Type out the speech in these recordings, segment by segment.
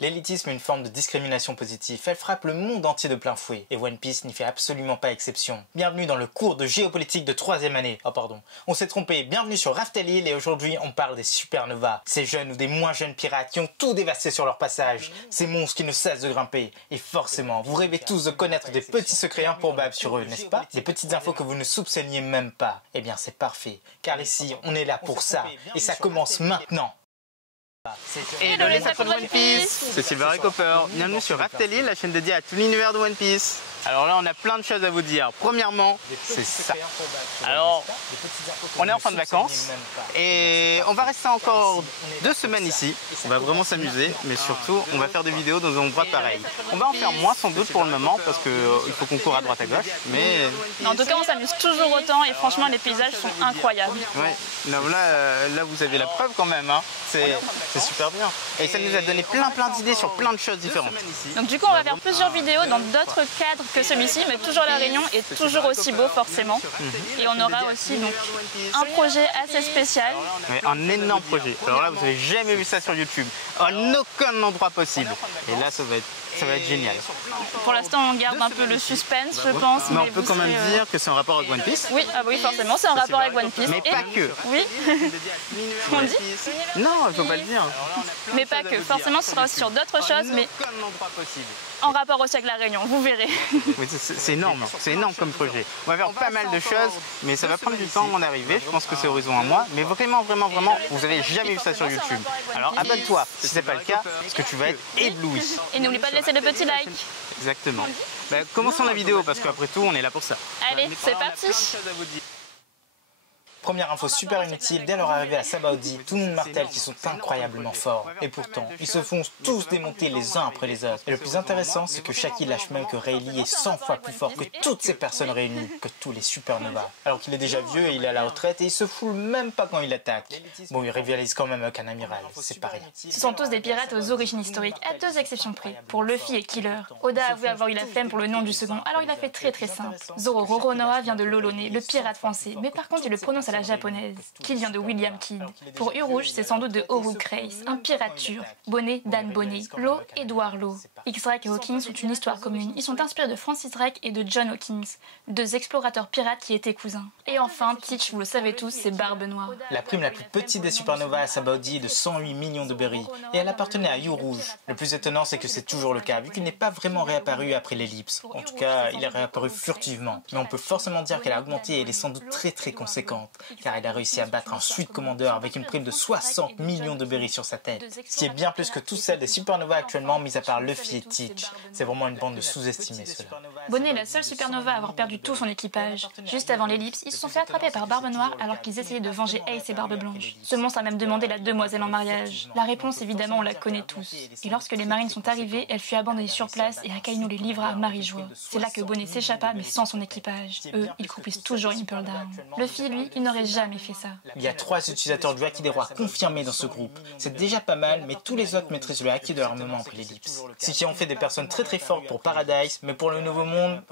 L'élitisme est une forme de discrimination positive, elle frappe le monde entier de plein fouet, et One Piece n'y fait absolument pas exception. Bienvenue dans le cours de géopolitique de 3e année. Oh pardon, on s'est trompé, bienvenue sur Raftel Hill et aujourd'hui on parle des supernovas. Ces jeunes ou des moins jeunes pirates qui ont tout dévasté sur leur passage, ces monstres qui ne cessent de grimper. Et forcément, vous rêvez tous de connaître des petits secrets improbables sur eux, n'est-ce pas? Des petites infos que vous ne soupçonniez même pas. Eh bien c'est parfait, car ici on est là pour ça, et ça commence maintenant. Hello les fans de One Piece, c'est Silver et Copper. Bienvenue sur Raftel Hill, la chaîne dédiée à tout l'univers de One Piece. Alors là on a plein de choses à vous dire. Premièrement, c'est ça. Alors, on est en fin de vacances et on va rester encore 2 semaines ici. On va vraiment s'amuser, mais surtout on va faire des vidéos dans un endroit pareil. On va en faire moins sans doute pour le moment parce qu'il faut qu'on court à droite à gauche. Mais en tout cas on s'amuse toujours autant et franchement les paysages sont incroyables. Ouais, là vous avez la preuve quand même, hein. C'est super bien. Et ça nous a donné plein d'idées sur plein de choses différentes. Donc du coup on va faire plusieurs vidéos dans d'autres cadres que celui-ci, mais toujours La Réunion est toujours aussi beau forcément. Et on aura aussi donc un projet assez spécial. Ouais, un énorme projet. Alors là vous n'avez jamais vu ça sur YouTube. En aucun endroit possible. Et là ça va être génial. Pour l'instant on garde un peu le suspense je pense. Mais on peut quand même dire que c'est en rapport avec One Piece. Oui, oui forcément c'est en rapport avec One Piece. Mais pas que. Oui. On dit non, il ne faut pas le dire. Mais pas que. Forcément ce sera sur d'autres choses, mais en rapport aussi avec La Réunion, vous verrez. Oui, c'est énorme comme projet. On va faire pas mal de choses, mais ça va prendre du temps à mon arrivée. Je pense que c'est horizon 1 mois. Mais vraiment, vous n'avez jamais vu ça sur YouTube. Alors abonne-toi si ce n'est pas le cas, parce que tu vas être ébloui. Et n'oublie pas de laisser le petit like. Exactement. Commençons la vidéo, parce qu'après tout, on est là pour ça. Allez, c'est parti. Première info super inutile, dès leur arrivée à Sabaody, tout le monde martèle qu'ils sont incroyablement forts. Et pourtant, ils se font tous démonter les uns après les autres. Et le plus intéressant, c'est que Shaki lâche même que Rayleigh est 100 fois plus fort que toutes ces personnes réunies, que tous les supernovas. Alors qu'il est déjà vieux et il est à la retraite et il se fout même pas quand il attaque. Bon, il rivalise quand même avec un amiral, c'est pas rien. Ce sont tous des pirates aux origines historiques, à 2 exceptions près, pour Luffy et Killer. Oda a avoué avoir eu la flemme pour le nom du second, alors il a fait très simple. Zoro Roronoa vient de Lolone, le pirate français, mais par contre il le prononce à la japonaise. Kill vient de William Kidd. Pour Urouge, c'est sans doute de Oru Kreis, un pirate turc. Bonnet, Dan Bonnet. Law, Edward Law. X-Drake et Hawkins ont une histoire commune. Ils sont inspirés de Francis Drake et de John Hawkins, 2 explorateurs pirates qui étaient cousins. Et enfin, Teach, vous le savez tous, c'est Barbe Noire. La prime la plus petite des supernovas à Sabaody est de 108 millions de berries, et elle appartenait à Urouge. Le plus étonnant, c'est que c'est toujours le cas, vu qu'il n'est pas vraiment réapparu après l'ellipse. En tout cas, il est réapparu furtivement. Mais on peut forcément dire qu'elle a augmenté et elle est sans doute très conséquente, car elle a réussi à battre un Sweet Commander avec une prime de 60 millions de berries sur sa tête. Ce qui est bien plus que toutes celles des supernovas actuellement, mis à part Luffy et Teach. C'est vraiment une bande de sous-estimés, ceux-là. Bonnet est la seule supernova à avoir perdu tout son équipage. Juste avant l'ellipse, ils se sont fait attraper par Barbe Noire alors qu'ils essayaient de venger Ace et Barbe Blanche. Ce monstre a même demandé la demoiselle en mariage. La réponse, évidemment, on la connaît tous. Et lorsque les marines sont arrivées, elle fut abandonnée sur place et Akainu les livra à Marie-Joie. C'est là que Bonnet s'échappa, mais sans son équipage. Eux, ils croupissent toujours Impel Down. Luffy, lui, il n'aurait jamais fait ça. Il y a 3 utilisateurs du Haki des Rois confirmés dans ce groupe. C'est déjà pas mal, mais tous les autres maîtrisent le Haki de l'armement après l'ellipse. Ce qui en fait des personnes très fortes pour Paradise, mais pour le Nouveau Monde,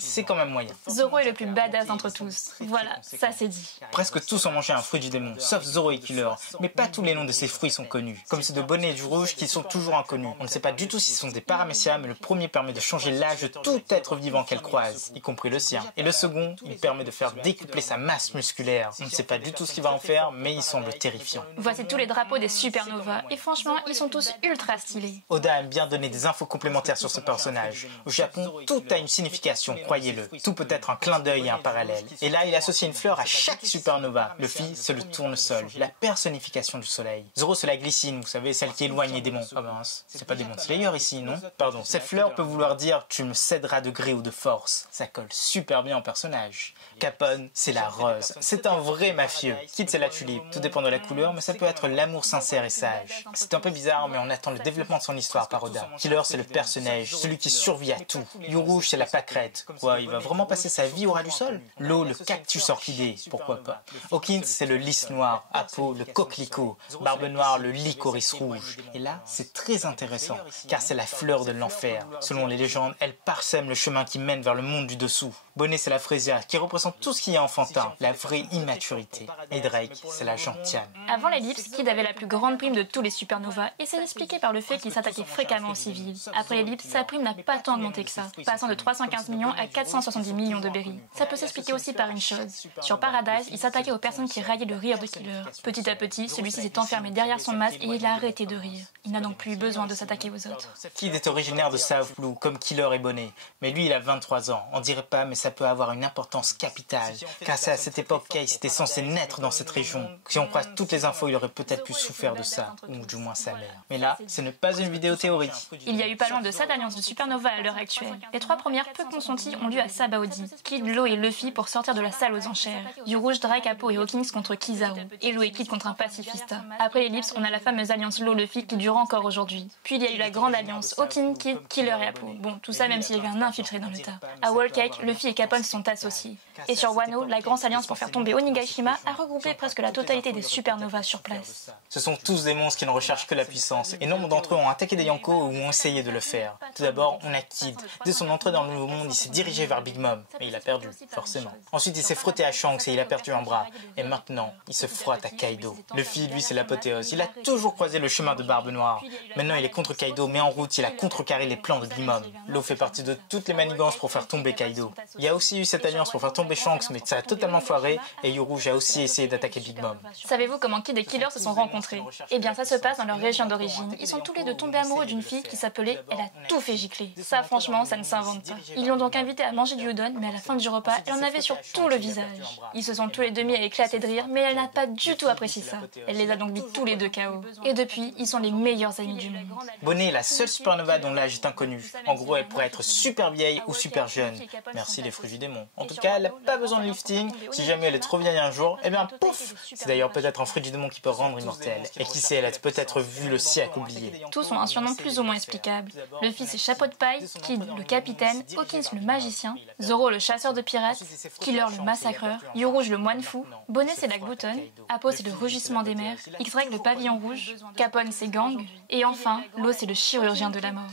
c'est quand même moyen. Zoro est le plus badass d'entre tous. Voilà, ça c'est dit. Presque tous ont mangé un fruit du démon, sauf Zoro et Killer, mais pas tous les noms de ces fruits sont connus. Comme ceux de Bonnet et du Rouge qui sont toujours inconnus. On ne sait pas du tout s'ils sont des Paramecia, mais le premier permet de changer l'âge de tout être vivant qu'elle croise, y compris le sien. Et le second, il permet de faire décupler sa masse musculaire. On ne sait pas du tout ce qu'il va en faire, mais il semble terrifiant. Voici tous les drapeaux des supernovas, et franchement, ils sont tous ultra stylés. Oda aime bien donner des infos complémentaires sur ce personnage. Au Japon, tout a une signification, croyez-le. Tout peut être un clin d'œil et un parallèle. Et là, il associe une fleur à chaque supernova. Luffy, c'est le tournesol, la personnification du soleil. Zoro, c'est la glycine, vous savez, celle qui éloigne les démons. Ah mince, c'est pas Demon Slayer ici, non? Pardon, cette fleur peut vouloir dire « tu me céderas de gré ou de force ». Ça colle super bien au personnage. Capone, c'est la rose. C'est un vrai mafieux. Kid, c'est la tulipe. Tout dépend de la couleur, mais ça peut être l'amour sincère et sage. C'est un peu bizarre, mais on attend le développement de son histoire par Oda. Killer, Killer, c'est le personnage, celui qui survit à tout. Rouge, c'est la pâquerette. Quoi, il va vraiment passer sa vie au ras du sol? L'eau, le cactus orchidée, pourquoi pas. Hawkins, c'est le lys noir. Apo, le coquelicot. Barbe Noire, le licorice rouge. Et là, c'est très intéressant, car c'est la fleur de l'enfer. Selon les légendes, elle parsème le chemin qui mène vers le monde du dessous. Bonnet, c'est la fraisière, qui représente tout ce qui est enfantin, la vraie immaturité. Et Drake, c'est la gentiane. Avant l'ellipse, Kid avait la plus grande prime de tous les supernovas, et c'est expliqué par le fait qu'il s'attaquait fréquemment aux civils. Après l'ellipse, sa prime n'a pas tant augmenté que ça, passant de 315 millions à 470 millions de berries. Ça peut s'expliquer aussi par une chose. Sur Paradise, il s'attaquait aux personnes qui raillaient le rire de Killer. Petit à petit, celui-ci s'est enfermé derrière son masque et il a arrêté de rire. Il n'a donc plus besoin de s'attaquer aux autres. Kid est originaire de South Blue, comme Killer et Bonnet. Mais lui, il a 23 ans. On dirait pas, mais ça peut avoir une importance capitale. Car c'est à cette époque qu'Ace était censé naître dans cette région. Si on croise toutes les infos, il aurait peut-être pu souffrir de ça, ou du moins sa mère. Mais là, ce n'est pas une vidéo théorique. Il y a eu pas loin de 7 alliances de supernova à l'heure actuelle. Les 3 premières peu consenties ont lieu à Sabaody. Kid, Law et Luffy pour sortir de la salle aux enchères. Rouge, Drake, Apo et Hawkins contre Kizaru. Et Law et Kid contre un pacifista. Après l'ellipse, on a la fameuse alliance Law-Luffy qui dure encore aujourd'hui. Puis il y a eu la grande alliance Hawkins, Kid, Killer et Apo. Bon, tout ça même s'il y avait un infiltré dans le tas. À Whole Cake, Luffy et Capone se sont associés. Et sur Wano, la grande alliance pour faire tomber Onigashima a regroupé presque la totalité des supernovas sur place. Ce sont tous des monstres qui ne recherchent que la puissance, et nombre d'entre eux ont attaqué des Yonko ou ont essayé de le faire. Tout d'abord, on a Kid. Dès son entrée dans le Nouveau Monde, il s'est dirigé vers Big Mom, mais il a perdu, forcément. Ensuite, il s'est frotté à Shanks et il a perdu un bras. Et maintenant, il se frotte à Kaido. Luffy, lui, c'est l'apothéose. Il a toujours croisé le chemin de Barbe Noire. Maintenant, il est contre Kaido, mais en route, il a contrecarré les plans de Big Mom. Law fait partie de toutes les manigances pour faire tomber Kaido. Il y a aussi eu cette alliance pour faire tomber Shanks, mais ça a totalement foiré, et Rouge a aussi essayé d'attaquer Big Mom. Savez-vous comment Kid et Killer se sont rencontrés? Eh bien, ça se passe dans leur région d'origine. Ils sont tous les deux tombés amoureux d'une fille qui s'appelait Elle a tout fait gicler. Ça, franchement, ça ne s'invente pas. Ils l'ont donc invité à manger du udon, mais à la fin du repas, elle en avait sur tout le visage. Ils se sont tous les deux mis à éclater de rire, mais elle n'a pas du tout apprécié ça. Elle les a donc mis tous les deux KO. Et depuis, ils sont les meilleurs amis du monde. Bonnet est la seule supernova dont l'âge est inconnu. En gros, elle pourrait être super vieille ou super jeune. Merci les fruits du démon. En tout cas, elle n'a pas besoin de lifting. Si jamais elle est trop vieille un jour, eh bien pouf! C'est d'ailleurs peut-être un fruit du démon qui peut rendre immortel. Et qui sait, elle a peut-être vu le siècle oublié. Tous ont un surnom plus ou moins explicable. Luffy c'est Chapeau de paille, Kid le capitaine, Hawkins le magicien, Zoro le chasseur de pirates, Killer le massacreur, Rouge le moine fou, Bonnet c'est la gloutonne, Apo c'est le rugissement des mers, X-Drake le pavillon rouge, Capone c'est Gang, et enfin, Law c'est le chirurgien de la mort.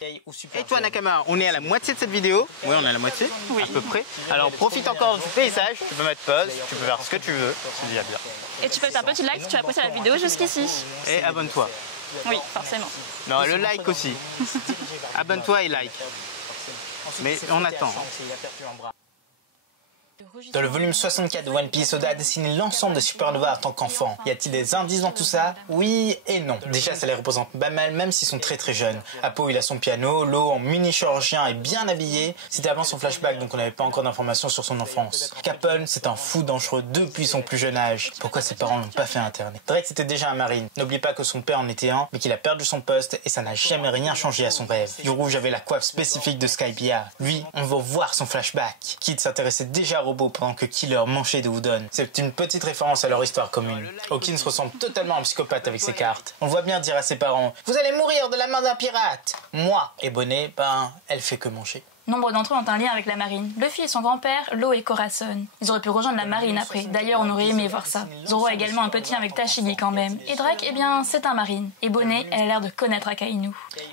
Et toi Nakama, on est à la moitié de cette vidéo. Oui, on est à la moitié, à peu près. Alors profite encore du paysage, tu peux mettre pause, tu peux faire ce que tu veux, c'est déjà bien. Et tu peux mettre un petit like si tu as apprécié la vidéo jusqu'ici. Et abonne-toi. Oui, forcément. Non, le like aussi. Abonne-toi et like. Mais on attend. Dans le volume 64 de One Piece, Oda a dessiné l'ensemble des supernovas en tant qu'enfant. Y a-t-il des indices dans tout ça? Oui et non. Déjà, ça les représente pas mal, même s'ils sont très très jeunes. Apo, il a son piano, Law en mini chirurgien est bien habillé. C'était avant son flashback, donc on n'avait pas encore d'informations sur son enfance. Capone, c'est un fou dangereux depuis son plus jeune âge. Pourquoi ses parents l'ont pas fait interner? Drake, c'était déjà un marine. N'oublie pas que son père en était un, mais qu'il a perdu son poste et ça n'a jamais rien changé à son rêve. Rouge avait la coiffe spécifique de Skypiea. Lui, on va voir son flashback. Kid s'intéressait déjà robot pendant que Killer mangeait de udon. C'est une petite référence à leur histoire commune. Hawkins ressemble totalement à un psychopathe avec ses cartes. On le voit bien dire à ses parents « Vous allez mourir de la main d'un pirate !» Moi et Bonnet, elle fait que manger. Nombre d'entre eux ont un lien avec la marine. Luffy et son grand-père, Law et Corazon. Ils auraient pu rejoindre la marine après. D'ailleurs, on aurait aimé voir ça. Zoro a également un petit lien avec Tashigi quand même. Et Drake, eh bien, c'est un marine. Et Bonnet, elle a l'air de connaître Akainu.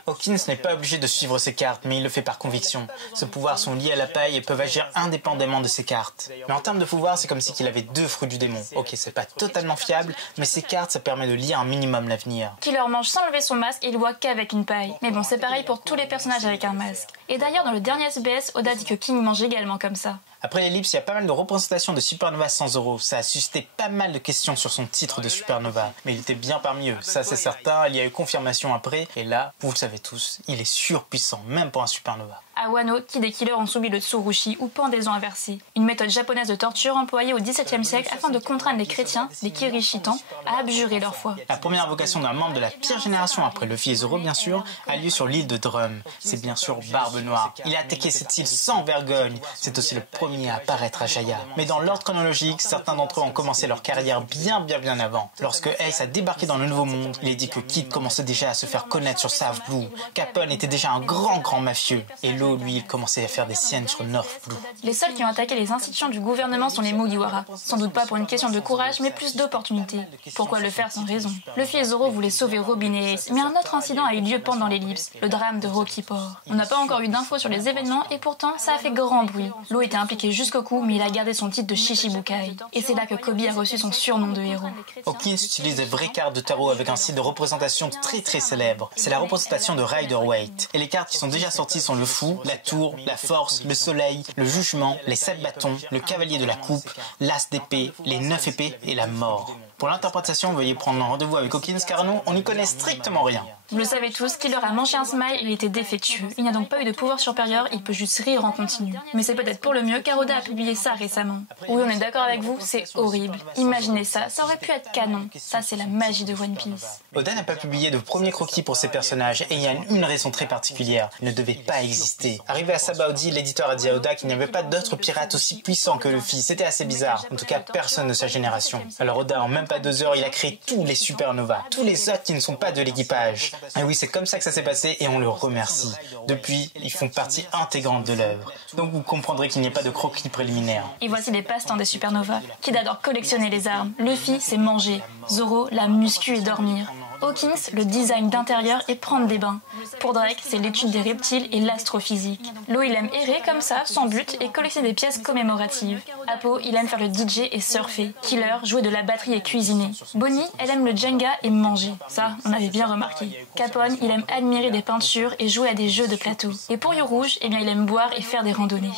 Hawkins n'est pas obligé de suivre ses cartes, mais il le fait par conviction. Ses pouvoirs sont liés à la paille et peuvent agir indépendamment de ses cartes. Mais en termes de pouvoir, c'est comme si qu'il avait deux fruits du démon. Ok, c'est pas totalement fiable, mais ses cartes, ça permet de lire un minimum l'avenir. Killer mange sans lever son masque et il voit qu'avec une paille. Mais bon, c'est pareil pour tous les personnages avec un masque. Et d'ailleurs, dans le dernier SBS, Oda dit que King mange également comme ça. Après l'ellipse, il y a pas mal de représentations de Supernova sans Zoro. Ça a suscité pas mal de questions sur son titre de Supernova. Mais il était bien parmi eux, ça c'est certain. Il y a eu confirmation après. Et là, vous le savez tous, il est surpuissant, même pour un Supernova. À Wano, Kid et Killer ont subi le tsurushi ou pendaison inversée, une méthode japonaise de torture employée au XVIIe siècle afin de contraindre les chrétiens, les kirishitans, à abjurer leur foi. La première invocation d'un membre de la pire génération après Luffy et Zoro bien sûr a lieu sur l'île de Drum. C'est bien sûr Barbe Noire. Il a attaqué cette île sans vergogne. C'est aussi le premier à apparaître à Jaya. Mais dans l'ordre chronologique, certains d'entre eux ont commencé leur carrière bien avant. Lorsque Ace a débarqué dans le Nouveau Monde, il est dit que Kid commençait déjà à se faire connaître sur South Blue. Capone était déjà un grand mafieux. Et Law, lui, il commençait à faire des siennes sur North Blue. Les seuls qui ont attaqué les institutions du gouvernement sont les Mugiwara. Sans doute pas pour une question de courage, mais plus d'opportunité. Pourquoi le faire sans raison? Luffy et Zoro voulaient sauver Robin et Ace, mais un autre incident a eu lieu pendant l'ellipse, le drame de Rocky Port. On n'a pas encore eu d'infos sur les événements et pourtant ça a fait grand bruit. Law était impliqué jusqu'au cou, mais il a gardé son titre de Shichibukai. Et c'est là que Kobe a reçu son surnom de héros. Hawkins utilise des vraies cartes de tarot avec un style de représentation très célèbre. C'est la représentation de Rider-Waite. Et les cartes qui sont déjà sorties sont le fou, la tour, la force, le soleil, le jugement, les 7 bâtons, le cavalier de la coupe, l'as d'épée, les 9 épées et la mort. Pour l'interprétation, veuillez prendre un rendez-vous avec Hawkins car nous, on n'y connaît strictement rien. Vous le savez tous, Killer a mangé un smile et il était défectueux. Il n'a donc pas eu de pouvoir supérieur, il peut juste rire en continu. Mais c'est peut-être pour le mieux car Oda a publié ça récemment. Oui, on est d'accord avec vous, c'est horrible. Imaginez ça, ça aurait pu être canon. Ça, c'est la magie de One Piece. Oda n'a pas publié de premier croquis pour ses personnages et il y a une raison très particulière. Ils ne devaient pas exister. Arrivé à Sabaody, l'éditeur a dit à Oda qu'il n'y avait pas d'autres pirates aussi puissants que Luffy. C'était assez bizarre. En tout cas, personne de sa génération. Alors Oda, en même pas 2 heures, il a créé tous les supernovas, tous les autres qui ne sont pas de l'équipage. Et oui, c'est comme ça que ça s'est passé et on le remercie. Depuis, ils font partie intégrante de l'œuvre. Donc vous comprendrez qu'il n'y a pas de croquis préliminaire. Et voici les passe-temps des supernovas. Kid adore collectionner les armes. Luffy, c'est manger. Zoro, la muscu et dormir. Hawkins, le design d'intérieur et prendre des bains. Pour Drake, c'est l'étude des reptiles et l'astrophysique. Law, il aime errer comme ça, sans but, et collectionner des pièces commémoratives. Apo, il aime faire le DJ et surfer. Killer, jouer de la batterie et cuisiner. Bonnie, elle aime le Jenga et manger. Ça, on avait bien remarqué. Capone, il aime admirer des peintures et jouer à des jeux de plateau. Et pour Rouge, eh bien, il aime boire et faire des randonnées.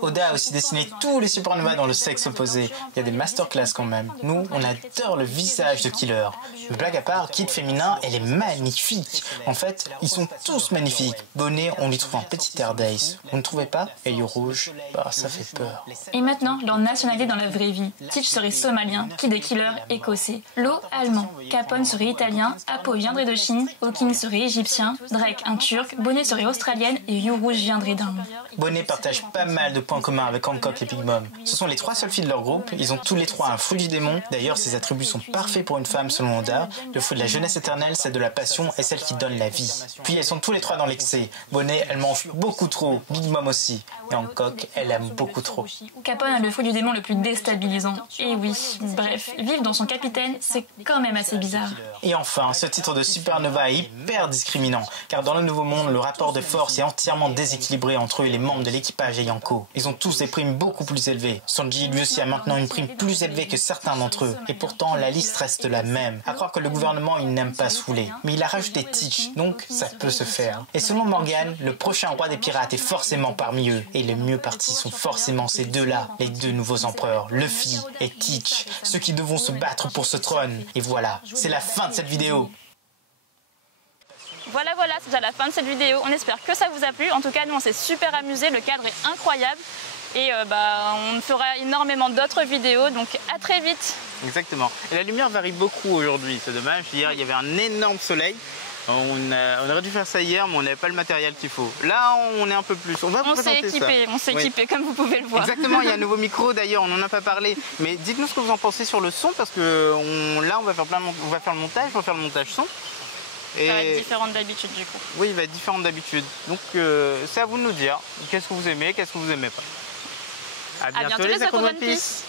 Oda a aussi dessiné tous les supernovas dans le sexe opposé. Il y a des masterclass quand même. Nous, on adore le visage de Killer. Mais blague à part, Kid féminin, elle est magnifique. En fait, ils sont tous magnifiques. Bonnet, on lui trouve un petit air d'Ace. Vous ne trouvez pas? Et Rouge, bah ça fait peur. Et maintenant, leur nationalité dans la vraie vie. Teach serait somalien, Kid et Killer écossais, Law allemand, Capone serait italien, Apo viendrait de Chine, Hawkins serait égyptien, Drake un turc, Bonnet serait australienne et Rouge viendrait d'Inde. Bonnet partage pas mal de points communs avec Hancock et Big Mom. Ce sont les 3 seules filles de leur groupe. Ils ont tous les 3 un fruit du démon. D'ailleurs, ces attributs sont parfaits pour une femme selon Oda. Le fruit de la jeunesse éternelle, c'est de la passion et celle qui donne la vie. Puis elles sont tous les 3 dans l'excès. Bonnet, elle mange beaucoup trop. Big Mom aussi. Et Hancock, elle aime beaucoup trop. Capone a le fruit du démon le plus déstabilisant. Et oui, bref, vivre dans son capitaine, c'est quand même assez bizarre. Et enfin, ce titre de supernova est hyper discriminant, car dans le Nouveau Monde, le rapport de force est entièrement déséquilibré entre eux et les membres de l'équipage et Yonko. Ils ont tous des primes beaucoup plus élevées. Sanji lui aussi a maintenant une prime plus élevée que certains d'entre eux. Et pourtant, la liste reste la même. À croire que le gouvernement, il n'aime pas se fouler. Mais il a rajouté Teach, donc ça peut se faire. Et selon Morgan, le prochain roi des pirates est forcément parmi eux. Et les mieux partis sont forcément ces deux-là, les 2 nouveaux empereurs, Luffy et Teach, ceux qui devront se battre pour ce trône. Et voilà, c'est la fin de cette vidéo. Voilà, c'est déjà la fin de cette vidéo. On espère que ça vous a plu. En tout cas, nous, on s'est super amusés. Le cadre est incroyable. Et on fera énormément d'autres vidéos. Donc, à très vite. Exactement. Et la lumière varie beaucoup aujourd'hui. C'est dommage. Hier, il y avait un énorme soleil. On aurait dû faire ça hier, mais on n'avait pas le matériel qu'il faut. Là, on est un peu plus. On s'est équipé, comme vous pouvez le voir. Exactement, il y a un nouveau micro d'ailleurs, on n'en a pas parlé. Mais dites-nous ce que vous en pensez sur le son, parce que là, on va faire le montage, on va faire le montage son. Et... ça va être différent d'habitude du coup. Oui, il va être différent d'habitude. Donc, c'est à vous de nous dire qu'est-ce que vous aimez, qu'est-ce que vous n'aimez pas. À bientôt les Acros de One Piece.